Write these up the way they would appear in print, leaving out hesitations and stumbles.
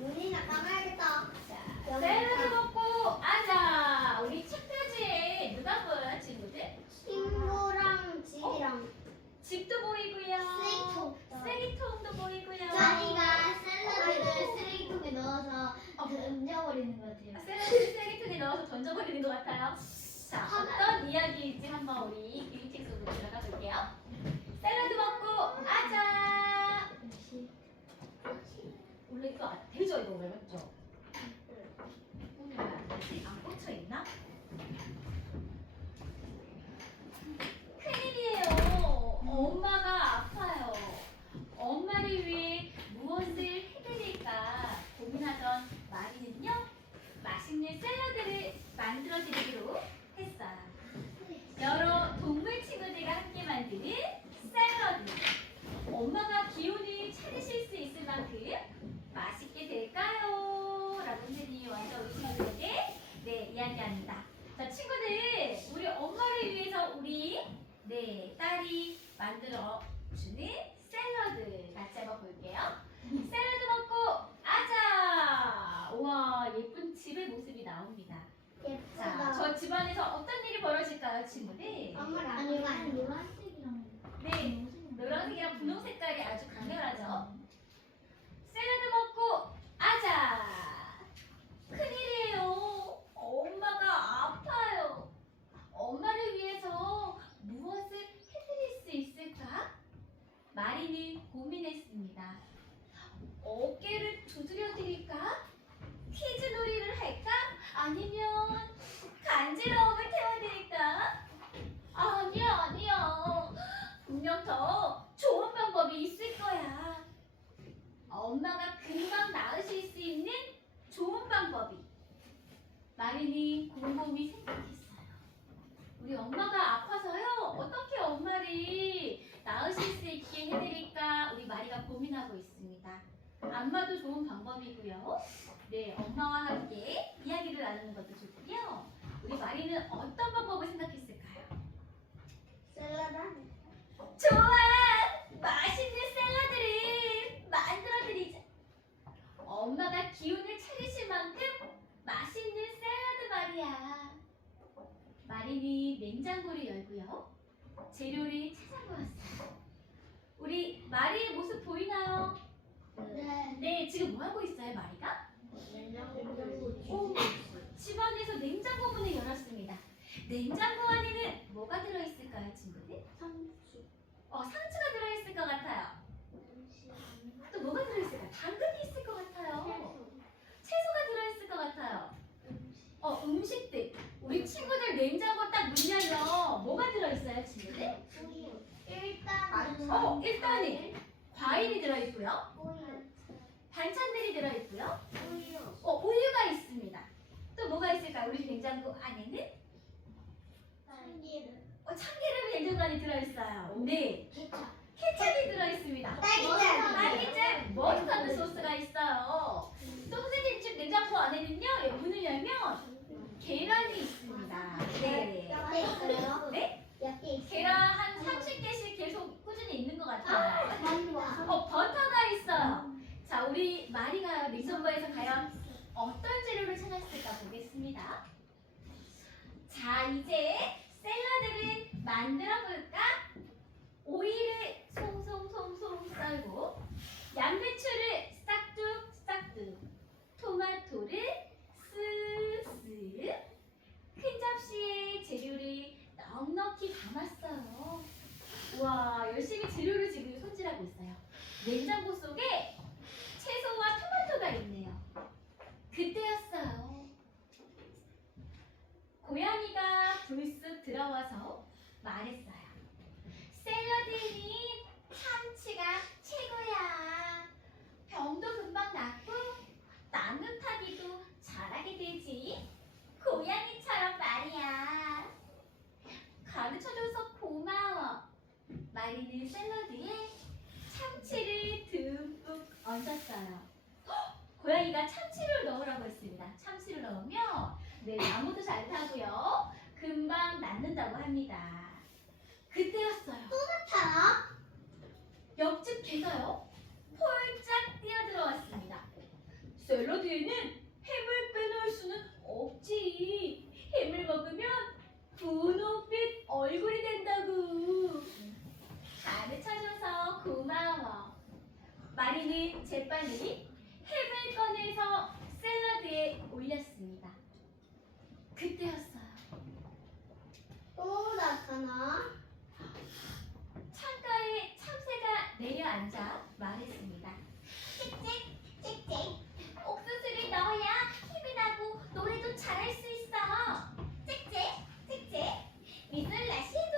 문이나 까봐야겠다. 샐러드 먹고 앉아. 우리 책 표지에 누가 보여요, 친구들? 친구랑 집이랑 집도 보이고요. 쓰레기통. 쓰레기통도 보이고요. 저희가 샐러드를 쓰레기통에 넣어서 던져버리는 것 같아요. 샐러드 쓰레기통에 넣어서 던져버리는 것 같아요. 자, 어떤 이야기일지 한번 우리 그림책 속으로 들어가 볼게요. 샐러드 먹고 앉아. 원래 이거 되죠? 이거 원래 맞죠? 오늘 왜안 되지? 안 꽂혀 있나? 큰일이에요. 엄마가 아파요. 엄마를 위해 무엇을 해드릴까 고민하던 마리는요, 맛있는 샐러드를 만들어 드리기로 했어요. 여러 동물 친구들과 함께 만드는 샐러드. 엄마가 기운을 차리실 수 있을 만큼 맛있게 될까요? 라고 선생님이 먼저 우리 친구들에게 이야기합니다. 자, 친구들, 우리 엄마를 위해서 우리 딸이 만들어주는 샐러드 같이 한번 볼게요. 샐러드 먹고 앉아! 우와, 예쁜 집의 모습이 나옵니다. 자, 예쁘다. 저 집안에서 어떤 일이 벌어질까요, 친구들? 엄마랑 아니면 노란색이랑 네, 노란색이랑 분홍 색깔이 아주 강렬하죠? 샐러드 먹고 앉아! 큰일이에요. 엄마가 아파요. 엄마를 위해서 무엇을 해드릴 수 있을까? 마리는 고민했습니다. 어깨를 두드려 드릴까? 퀴즈 놀이를 할까? 아니면 간지러움을 태워드릴까? 아니야. 분명 더 좋은 방법이 있을 거야. 엄마가 금방 나으실 수 있는 좋은 방법이. 마리는 곰곰이 생각했어요. 우리 엄마가 아파서요. 어떻게 엄마를 나으실 수 있게 해드릴까? 우리 마리가 고민하고 있습니다. 안마도 좋은 방법이고요. 엄마와 함께 이야기를 나누는 것도 좋고요. 우리 마리는 어떤 방법을 생각했을까요? 샐러드. 좋아! 맛있는 샐러드를 만들어드리자. 엄마가 기운을 차리실 만큼 맛있는 샐러드 말이야. 마리는 냉장고를 열고요. 재료를 찾아보았어요. 우리 마리의 모습 보이나요? 네, 지금 뭐 하고 있어요, 마리가? 집안에서 냉장고 문을 열었습니다. 냉장고 안에는 뭐가 들어있을까요, 친구들? 상추가 들어있을 것 같아요. 또 뭐가 들어있을까요? 당근이 있을 것 같아요. 채소가 들어있을 것 같아요. 음식들. 우리 친구들 냉장고 딱 문 열면 뭐가 들어있어요, 친구들? 일단은 과일이 들어있고요. 반찬들이 들어있고요. 우유가 있습니다. 또 뭐가 있을까요? 우리 냉장고 안에는? 참기름이 냉장고 안에 들어있어요. 네. 케첩이 들어있습니다. 딸기잼, 머스타드 소스가 있어요. 또 선생님 집 냉장고 안에는요, 문을 열면 계란이 있습니다. 네? 계란 한 30개씩 계속 꾸준히 있는 것 같아요. 버터가 있어요. 자, 우리 마리가 냉장고에서 과연 어떤 재료를 찾았을까 보겠습니다. 자, 이제 샐러드를 만들어 볼까? 오이를 송송송송 썰고, 양배추를 싹둑싹둑, 토마토를 쓱쓱, 큰 접시에 재료를 넉넉히 담았어요. 우와, 열심히 재료를 지금 손질하고 있어요. 냉장고 속에 채소와 토마토가 있네요. 그때였어요. 고양이가 불쑥 들어와서 말했어요. 샐러드니 참치가 최고야. 병도 금방 낫고 나뭇하기도 잘하게 되지. 고양이처럼 말이야. 가르쳐줘서 고마워. 마리는 샐러드에 참치를 듬뿍 얹었어요. 고양이가 참치를 넣으라고 했습니다. 참치를 넣으면 나무도 잘 타고요. 금방 낫는다고 합니다. 그때였어요. 옆집 개가요. 폴짝 뛰어들어왔습니다. 샐러드에는 햄을 빼놓을 수는 없지. 햄을 먹으면 분홍빛 얼굴이 된다고. 가르쳐줘서 고마워. 마리는 재빨리 햄을 꺼내서 샐러드에 올렸습니다. 그때였어요. 또 나타나. 창가에 참새가 내려앉아 말했습니다. 찍찍 찍찍. 옥수수를 넣어야 힘이 나고 노래도 잘할 수 있어. 찍찍 찍찍 미술라 시도.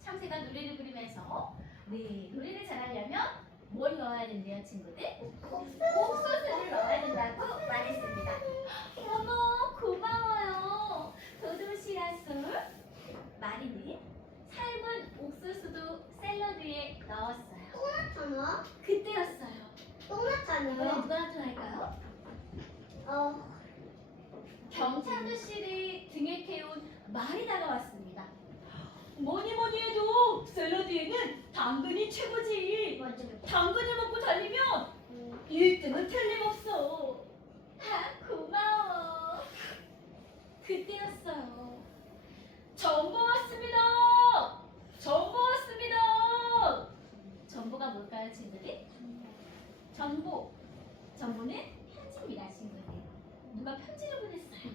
참새가 노래를 부르면서 노래를 잘하려면 뭘 넣어야 된대요, 친구들? 옥수수를 넣어야 된다고 말했습니다. 어머, 고마워요. 도도시라솔. 마리는 삶은 옥수수도 샐러드에 넣었어요. 또 나타나. 그때였어요. 또 이번에 나타나. 누가 나타날까요? 경찬도 씨를 등에 태운 말이 다가왔습니다. 뭐니 해도 샐러드에는 당근이 최고지. 당근을 먹고 달리면 1등은 틀림없어. 고마워. 그때였어요. 정보 왔습니다. 정보 왔습니다. 정보가 뭘까요, 친구들? 정보는 편지입니다, 친구들. 누가 편지를 보냈어요.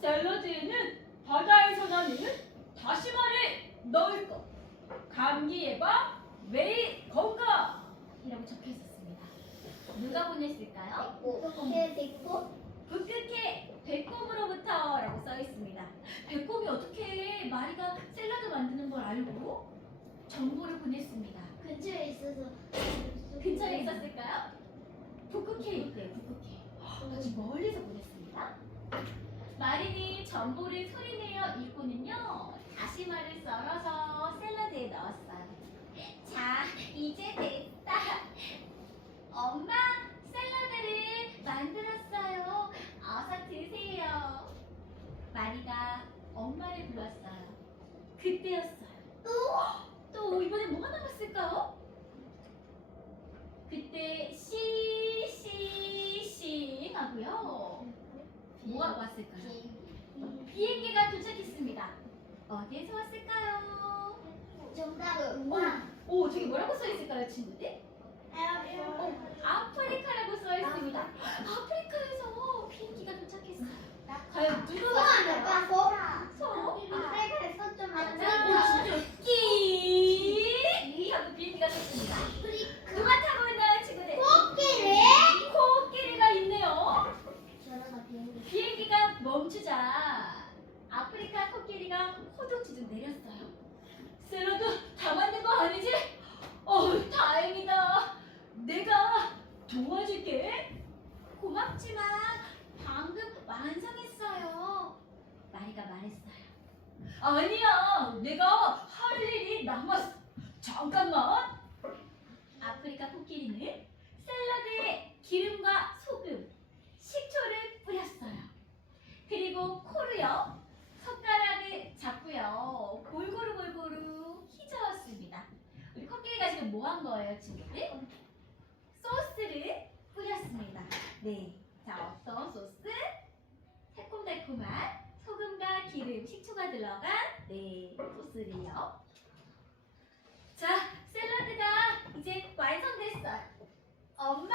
샐러드에는 바다에서 나는 다시마를 넣을 것. 감기 예방, 매일 건강이라고 적혀 있었습니다. 누가 보냈을까요? 됐고. 북극해 배꼽으로부터라고 써 있습니다. 배꼽이 어떻게 마리가 샐러드 만드는 걸 알고 정보를 보냈습니다. 근처에 있어서. 근처에 있었을까요? 북극해 있대요. 북극해. 아주 멀리서 보냈습니다. 마리는 정보를 소리내어 읽고는요, 다시마를 썰어서 샐러드에 넣었어요. 자, 이제 됐다. 엄마, 샐러드를 만들었어요. 어서 드세요. 마리가 엄마를 불렀어요. 그때였어요. 또 이번에 뭐가 남았을까요? 그때 씨 하고요. 뭐가 왔을까요? 비행기가 도착했습니다. 어디에서 왔을까요? 정답은 오, 저기 뭐라고 써 있을까요, 친구들? 아프리카라고 써 있습니다. 아프리카에서 비행기가 도착했어요. 과연 누가 왔을까요? 소? 아프리카에 서점 끼 하고 비행기가 떴습니다. 누가 타고 있나요, 친구들? 코끼리가 있네요. 비행기가 멈추자 아프리카 코끼리가 호둑지둥 내렸어요. 샐러드 다 만든 거 아니지? 다행이다. 내가 도와줄게. 고맙지만 방금 완성했어요. 마리가 말했어요. 아니야, 내가 할 일이 남았어. 잠깐만. 아프리카 코끼리는 샐러드에 기름과 소금, 식초를 뿌렸어요. 그리고 코로요, 손가락을 잡고요, 골고루 휘저었습니다. 우리 코끼리가 지금 뭐 한 거예요, 친구들? 소스를 뿌렸습니다. 네, 자, 어떤 소스? 새콤달콤한 소금과 기름, 식초가 들어간 소스를요. 자, 샐러드가 이제 완성됐어요. 엄마,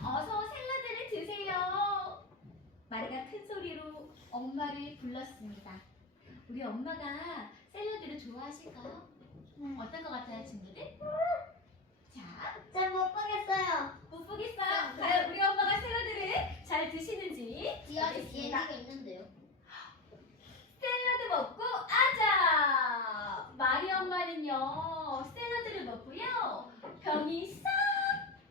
어서 샐러드를 드세요. 마리가 큰 소리로 엄마를 불렀습니다. 우리 엄마가 샐러드를 좋아하실까요? 어떤 것 같아요, 친구들? 자, 잘못 보겠어요. 못 보겠어요. 과연 우리 엄마가 샐러드를 잘 드시는지 보겠습니다. 있는데요. 샐러드 먹고 아자! 마리 엄마는요, 샐러드를 먹고요, 병이 싹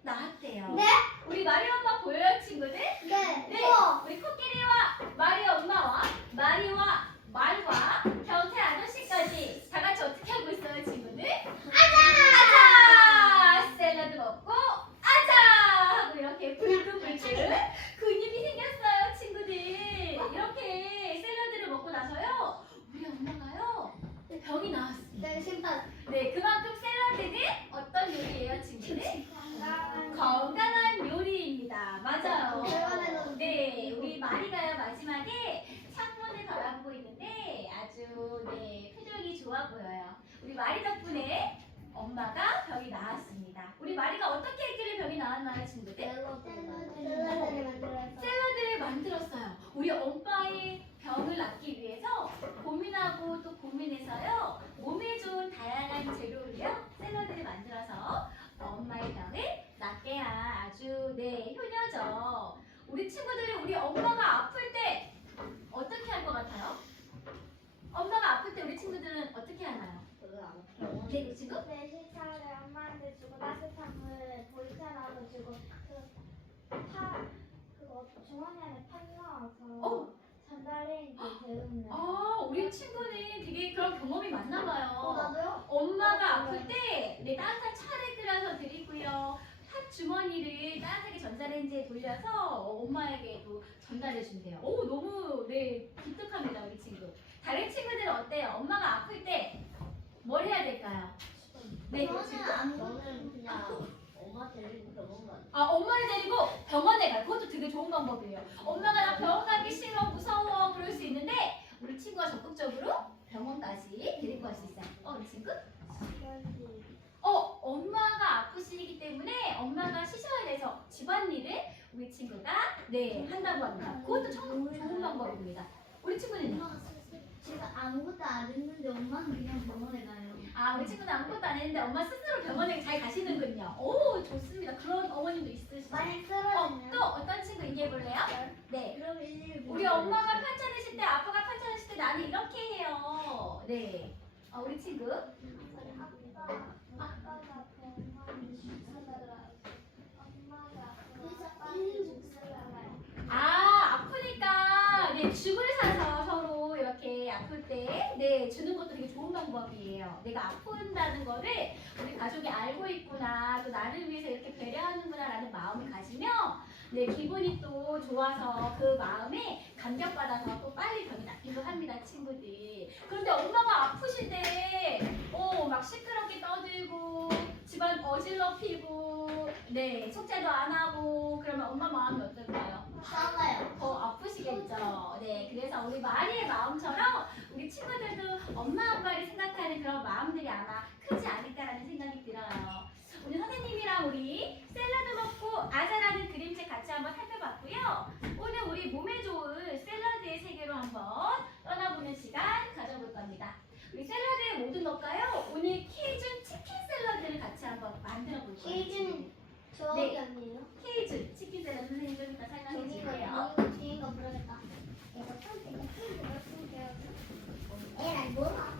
나았대요. 네? 우리 마리 엄마 보여요, 친구들? 네. 네, 우리 코끼리와 마리 엄마와 마리와 말과 경태 아저씨까지 다 같이 어떻게 하고 있어요, 친구들? 아자! 샐러드 먹고 아자! 하고 이렇게 불끈불끈 근육이 생겼어요, 친구들. 이렇게 샐러드를 먹고 나서요, 우리 엄마가요, 병이 나왔습니다. 네, 심판. 네, 그만큼 샐러드는 어떤 요리예요, 친구들? 건강. 아주 표정이 좋아 보여요. 우리 마리 덕분에 엄마가 병이 나았습니다. 우리 마리가 어떻게 했길래 병이 나았나요, 친구들? 샐러드를 만들어서. 샐러드를 만들었어요. 우리 엄마의 병을 낫기 위해서 고민하고 또 고민해서요. 몸에 좋은 다양한 재료로요. 샐러드를 만들어서 엄마의 병을 낫게 한 아주 효녀죠. 우리 친구들이 우리 엄마가 아플 때 어떻게 할 것 같아요? 엄마가 아플 때 우리 친구들은 어떻게 하나요? 네, 친구? 식사를 엄마한테 주고 따뜻한 물 보리차라고 주고 그거 주머니 안에 팥 넣어서 전자레인지 데우면. 우리 친구는 되게 그런 경험이 많나 봐요. 나도요? 엄마가 아플 때 따뜻한 차를 끓여서 드리고요. 팥 주머니를 따뜻하게 전자레인지에 돌려서 엄마에게도 전달해 준대요. 오, 너무 기특합니다, 우리 친구. 다른 친구들은 어때요? 엄마가 아플 때 뭘 해야 될까요? 네, 저는 친구. 저는 그냥 엄마 데리고 병원 가요. 엄마를 데리고 병원에 가요. 그것도 되게 좋은 방법이에요. 엄마가 나 병원 가기 싫어, 무서워, 그럴 수 있는데 우리 친구가 적극적으로 병원까지 데리고 갈 수 있어요. 우리 친구? 엄마가 아프시기 때문에 엄마가 쉬셔야 돼서 집안일을 우리 친구가 한다고 합니다. 그것도 참 좋은 방법입니다. 우리 친구는요? 제가 아무것도 안 했는데 엄마는 그냥 병원에 가요. 우리 친구는 아무것도 안 했는데 엄마 스스로 병원에 잘 가시는군요. 오, 좋습니다. 그런 어머님도 있으시죠? 만약 쓰러지면 또 어떤 친구 얘기해볼래요? 네. 그럼 일일이 우리 엄마가 편찮으실 때, 아빠가 편찮으실 때 나는 이렇게 해요. 네. 우리 친구. 아빠가 병원에 죽살라요. 엄마가 빨리 죽살라요. 아프니까 죽을 사서 서로 이렇게 아플 때 주는 것도 되게 좋은 방법이에요. 내가 아픈다는 거를 우리 가족이 알고 있구나, 또 나를 위해서 이렇게 배려하는구나라는 마음을 가지면 기분이 또 좋아서 그 마음에 감격받아서 또 빨리 병이 낫기도 합니다, 친구들. 그런데 엄마가 아프실 때 막 시끄럽게 떠들고 집안 어질러피고 숙제도 안 하고 그러면 엄마 마음이 어떨까요? 싸워요. 더 아프시겠죠. 그래서 우리 마리의 마음처럼 우리 친구들도 엄마 아빠를 생각하는 그런 마음들이 아마 크지 않을까라는 생각이 들어요. 오늘 선생님이랑 우리 샐러드 먹고 아자라는 그림책 같이 한번 살펴봤고요. 오늘 우리 몸에 좋은 샐러드의 세계로 한번 떠나보는 시간 가져볼 겁니다. 우리 샐러드에 뭐 넣을까요? 오늘 케이준 치킨 샐러드를 같이 한번 만들어 볼 거예요. 케이준 저기 아니에요? 케이준 치킨 샐러드 선생님 좀 이따 설명해 줄게요. 뒤인 거 모르겠다. 이거 참 케이준 같은 게. 에라이 뭐야?